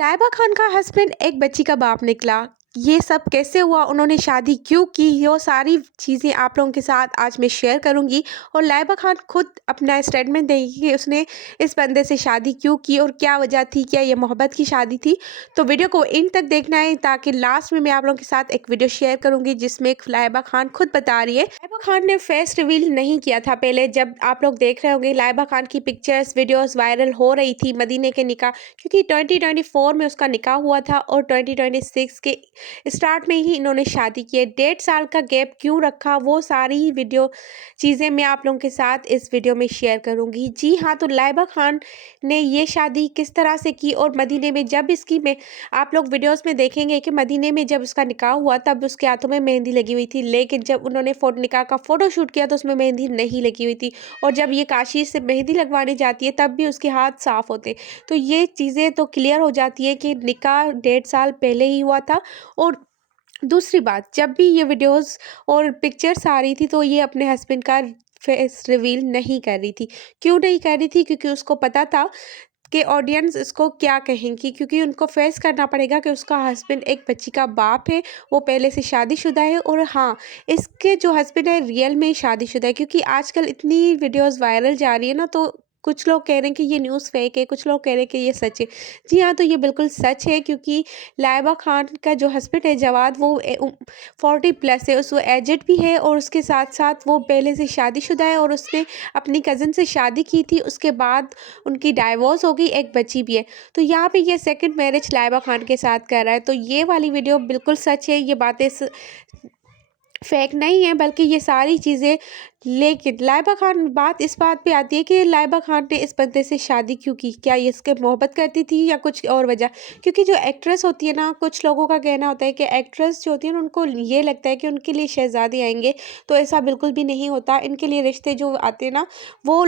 लाइबा खान का हस्बैंड एक बच्ची का बाप निकला। ये सब कैसे हुआ, उन्होंने शादी क्यों की, ये सारी चीज़ें आप लोगों के साथ आज मैं शेयर करूंगी। और लाइबा खान खुद अपना स्टेटमेंट देगी कि उसने इस बंदे से शादी क्यों की और क्या वजह थी, क्या ये मोहब्बत की शादी थी। तो वीडियो को एंड तक देखना है ताकि लास्ट में मैं आप लोगों के साथ एक वीडियो शेयर करूंगी जिसमें लाइबा खान खुद बता रही है। लाइबा खान ने फेस रिवील नहीं किया था पहले, जब आप लोग देख रहे होंगे लाइबा खान की पिक्चर्स वीडियोस वायरल हो रही थी मदीने के निकाह, क्योंकि 2024 में उसका निकाह हुआ था और 2026 के स्टार्ट में ही इन्होंने शादी की है। 1.5 साल का गैप क्यों रखा, वो सारी वीडियो चीज़ें मैं आप लोगों के साथ इस वीडियो में शेयर करूंगी। जी हाँ, तो लाइबा खान ने ये शादी किस तरह से की और मदीने में जब इसकी में आप लोग वीडियोस में देखेंगे कि मदीने में जब उसका निकाह हुआ तब उसके हाथों में मेहंदी लगी हुई थी, लेकिन जब उन्होंने निकाह का फोटो शूट किया तो उसमें मेहंदी नहीं लगी हुई थी। और जब ये काशी से मेहंदी लगवाने जाती है तब भी उसके हाथ साफ होते। तो ये चीज़ें तो क्लियर हो जाती है कि निकाह 1.5 साल पहले ही हुआ था। और दूसरी बात, जब भी ये वीडियोस और पिक्चर्स आ रही थी तो ये अपने हस्बैंड का फेस रिवील नहीं कर रही थी। क्यों नहीं कर रही थी? क्योंकि उसको पता था कि ऑडियंस इसको क्या कहेंगी, क्योंकि उनको फेस करना पड़ेगा कि उसका हस्बैंड एक बच्ची का बाप है, वो पहले से शादीशुदा है। और हाँ, इसके जो हस्बैंड है रियल में शादीशुदा है, क्योंकि आजकल इतनी वीडियोस वायरल जा रही है ना, तो कुछ लोग कह रहे हैं कि ये न्यूज़ फेक है, कुछ लोग कह रहे हैं कि ये सच है। जी हाँ, तो ये बिल्कुल सच है, क्योंकि लाइबा खान का जो हस्बैंड है जवाद, वो 40+ है, उस वो एजेड भी है और उसके साथ साथ वो पहले से शादीशुदा है और उसने अपनी कज़न से शादी की थी, उसके बाद उनकी डाइवोर्स हो गई, एक बच्ची भी है। तो यहाँ पे ये सेकंड मैरिज लाइबा खान के साथ कर रहा है। तो ये वाली वीडियो बिल्कुल सच है, ये बातें फेक नहीं है, बल्कि ये सारी चीज़ें। लेकिन लाइबा खान, बात इस बात पे आती है कि लाइबा खान ने इस बंदे से शादी क्यों की, क्या ये इसके मोहब्बत करती थी या कुछ और वजह। क्योंकि जो एक्ट्रेस होती है ना, कुछ लोगों का कहना होता है कि एक्ट्रेस जो होती है ना, उनको ये लगता है कि उनके लिए शहजादे आएंगे। तो ऐसा बिल्कुल भी नहीं होता। इनके लिए रिश्ते जो आते हैं ना, वो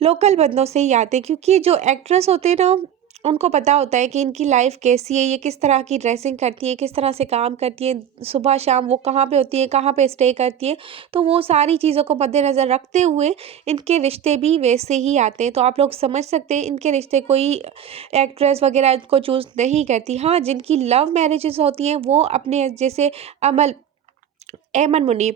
लोकल बंदों से ही आते हैं, क्योंकि जो एक्ट्रेस होते हैं ना, उनको पता होता है कि इनकी लाइफ कैसी है, ये किस तरह की ड्रेसिंग करती है, किस तरह से काम करती है, सुबह शाम वो कहाँ पे होती है, कहाँ पे स्टे करती है। तो वो सारी चीज़ों को मद्देनज़र रखते हुए इनके रिश्ते भी वैसे ही आते हैं। तो आप लोग समझ सकते हैं, इनके रिश्ते कोई एक्ट्रेस वगैरह इनको चूज़ नहीं करती। हाँ, जिनकी लव मैरिजेस होती हैं वो अपने जैसे अमल एमन मुनीब,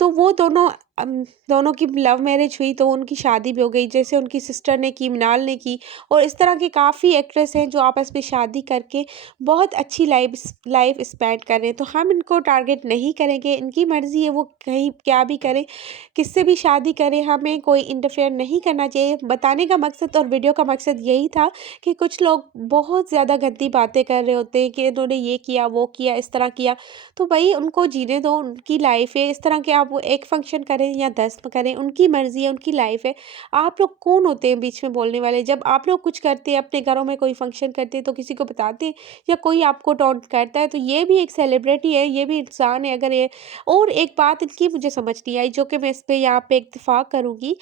तो वो दोनों की लव मैरिज हुई तो उनकी शादी भी हो गई, जैसे उनकी सिस्टर ने की, मिनाल ने की। और इस तरह के काफ़ी एक्ट्रेस हैं जो आपस में शादी करके बहुत अच्छी लाइफ स्पेंड कर रहे हैं। तो हम इनको टारगेट नहीं करेंगे, इनकी मर्ज़ी है, वो कहीं क्या भी करें, किससे भी शादी करें, हमें कोई इंटरफेयर नहीं करना चाहिए। बताने का मकसद और वीडियो का मकसद यही था कि कुछ लोग बहुत ज़्यादा गंदी बातें कर रहे होते हैं कि इन्होंने ये किया, वो किया, इस तरह किया। तो भाई उनको जीने दो, उनकी लाइफ है। इस तरह के आप वो एक फंक्शन करें या 10 करें, उनकी मर्जी है, उनकी लाइफ है। आप लोग कौन होते हैं बीच में बोलने वाले? जब आप लोग कुछ करते हैं, अपने घरों में कोई फंक्शन करते हैं तो किसी को बताते हैं, या कोई आपको टॉन्ट करता है, तो ये भी एक सेलिब्रिटी है, ये भी इंसान है। अगर ये और एक बात इनकी मुझे समझ नहीं आई, जो कि मैं इस पे यहाँ पे इत्तेफाक करूंगी,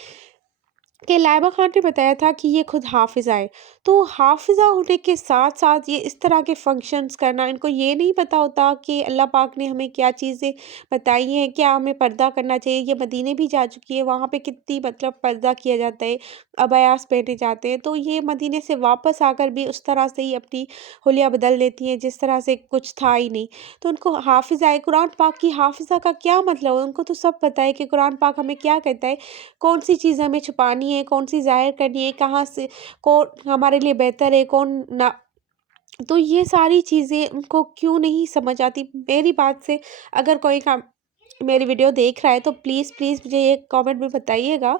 कि लाइबा खान ने बताया था कि ये खुद हाफ़िज़ा है। तो हाफ़िज़ा होने के साथ-साथ ये इस तरह के फ़ंक्शंस करना, इनको ये नहीं पता होता कि अल्लाह पाक ने हमें क्या चीज़ें बताई हैं, क्या हमें पर्दा करना चाहिए। ये मदीने भी जा चुकी है, वहाँ पे कितनी मतलब पर्दा किया जाता है, अबायास पहने जाते हैं। तो ये मदीने से वापस आकर भी उस तरह से ही अपनी हुलिया बदल लेती हैं, जिस तरह से कुछ था ही नहीं। तो उनको हाफ़िज़ा है, कुरान पाक की हाफ़िज़ा का क्या मतलब है? उनको तो सब पता है कि कुरान पाक हमें क्या कहता है, कौन-सी चीज़ हमें छुपानी है, कौन-सी ज़ाहिर करनी है, कहाँ से कौन हमारे लिए बेहतर है, कौन ना। तो ये सारी चीज़ें उनको क्यों नहीं समझ आती? मेरी बात से अगर कोई काम मेरी वीडियो देख रहा है तो प्लीज़ प्लीज़ मुझे ये कमेंट में बताइएगा,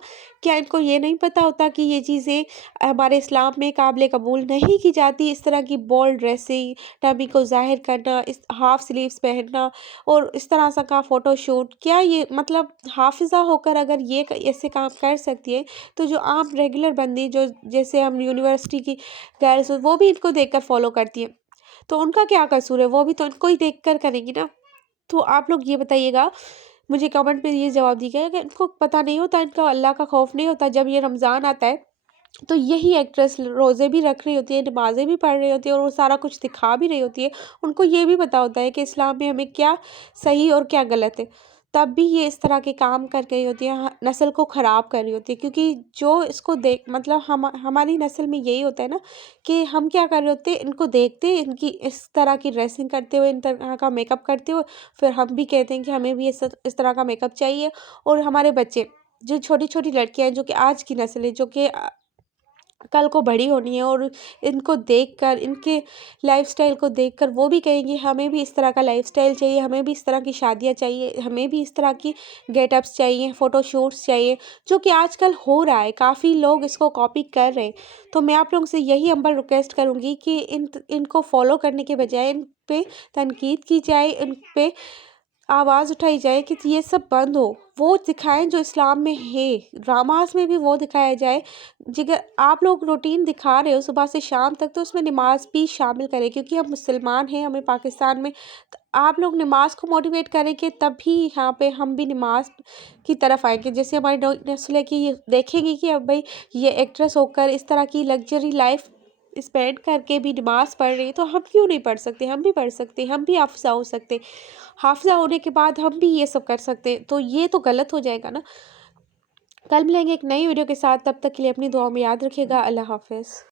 क्या इनको ये नहीं पता होता कि ये चीज़ें हमारे इस्लाम में काबिल कबूल नहीं की जाती? इस तरह की बोल्ड ड्रेसिंग, टमी को ज़ाहिर करना, इस हाफ स्लीव्स पहनना और इस तरह सा का फ़ोटोशूट, क्या ये मतलब हाफ़िज़ा होकर अगर ये ऐसे काम कर सकती है, तो जो आम रेगुलर बंदी, जो जैसे हम यूनिवर्सिटी की गर्ल्स, वो भी इनको देखकर फॉलो करती है। तो उनका क्या कसूर है? वो भी तो इनको ही देखकर करेंगी ना। तो आप लोग ये बताइएगा, मुझे कमेंट में ये जवाब दीजिएगा कि इनको पता नहीं होता, इनका अल्लाह का खौफ नहीं होता। जब ये रमज़ान आता है तो यही एक्ट्रेस रोज़े भी रख रही होती है, नमाज़ें भी पढ़ रही होती है और वो सारा कुछ दिखा भी रही होती है। उनको ये भी पता होता है कि इस्लाम में हमें क्या सही और क्या गलत है। तब भी ये इस तरह के काम कर रही होती है, नस्ल को ख़राब कर रही होती है। क्योंकि जो इसको देख मतलब हमारी नस्ल में यही होता है ना कि हम क्या कर रहे होते हैं, इनको देखते हैं, इनकी इस तरह की ड्रेसिंग करते हुए, इन तरह का मेकअप करते हुए, फिर हम भी कहते हैं कि हमें भी इस तरह का मेकअप चाहिए। और हमारे बच्चे, जो छोटी-छोटी लड़कियाँ हैं, जो कि आज की नस्ल है, जो कि कल को बड़ी होनी है, और इनको देखकर, इनके लाइफ़स्टाइल को देखकर वो भी कहेंगी हमें भी इस तरह का लाइफ़स्टाइल चाहिए, हमें भी इस तरह की शादियाँ चाहिए, हमें भी इस तरह की गेटअप्स चाहिए, फ़ोटोशूट्स चाहिए, जो कि आजकल हो रहा है, काफ़ी लोग इसको कॉपी कर रहे हैं। तो मैं आप लोगों से यही हम्बल रिक्वेस्ट करूँगी कि इनको फ़ॉलो करने के बजाय इन पे तनकीद की जाए, इन पे आवाज़ उठाई जाए कि ये सब बंद हो। वो दिखाएँ जो इस्लाम में है, ड्रामास में भी वो दिखाया जाए। जिगर आप लोग रूटीन दिखा रहे हो सुबह से शाम तक, तो उसमें नमाज़ भी शामिल करें, क्योंकि हम मुसलमान हैं, हमें पाकिस्तान में त आप लोग नमाज़ को मोटिवेट करेंगे, तभी यहाँ पे हम भी नमाज़ की तरफ आएँगे। जैसे हमारी नस्ल है कि ये देखेंगी कि अब भई ये एक्ट्रेस होकर इस तरह की लग्ज़री लाइफ़ स्पेंड करके भी नमाज़ पढ़ रही है, तो हम क्यों नहीं पढ़ सकते? हम भी पढ़ सकते हैं, हम भी हाफ़िज़ा हो सकते हैं। हाफ़िज़ा होने के बाद हम भी ये सब कर सकते हैं, तो ये तो गलत हो जाएगा ना। कल मिलेंगे एक नई वीडियो के साथ, तब तक के लिए अपनी दुआओं में याद रखिएगा। अल्लाह हाफ़िज़।